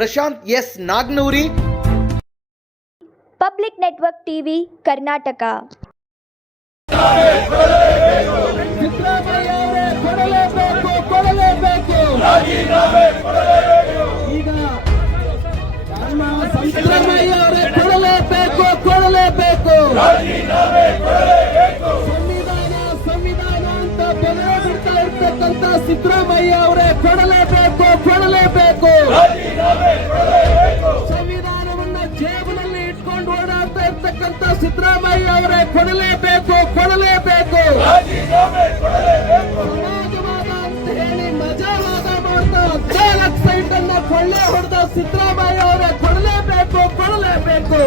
Prashanth S Nagnoori. Public network TV Karnataka. Siddaramaiah ಅವರೇ ಕೊಡಲೇಬೇಕು ಕೊಡಲೇಬೇಕು. ಕೊಡಲೇಬೇಕು ಕೊಡಲೇಬೇಕು. ಸಮಾಜವಾದ ಅಂತ ಹೇಳಿ ಮಜಾವಾದ ಮಾಡ್ತಾ ಹದಿನಾಲ್ಕು ಸೈಟ್ ಅನ್ನ ಕೊಳ್ಳೆ ಹೊಡೆದ ಸಿದ್ದರಾಮಯ್ಯ ಅವರೇ ಕೊಡಲೇಬೇಕು ಕೊಡಲೇಬೇಕು.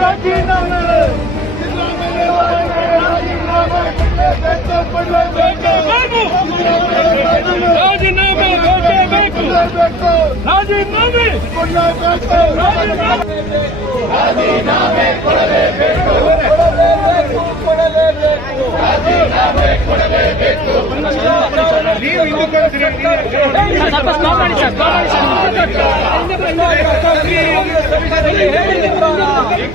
ರಾಜೀನಾಮೆ ಕೊಡಬೇಕು. ರಾಜೀನಾಮೆ ಕೊಡಬೇಕು ರಾಜೀನಾಮೆ ಕೊಡಲೇಬೇಕು ಕೊಡಲೇಬೇಕು ಕೊಡಲೇಬೇಕು ರಾಜೀನಾಮೆ ಕೊಡಲೇಬೇಕು ನೀವು ಇಂದು ಕೊಡ್ತೀರಿ ಸ್ವಲ್ಪ ಸ್ಲೋ ಮಾಡಿ ಸರ್ ಸ್ಲೋ ಮಾಡಿ ಸರ್ ನೀನು ಹಿಂದಕ್ಕೆ ಹೋಗ್ಬೇಕು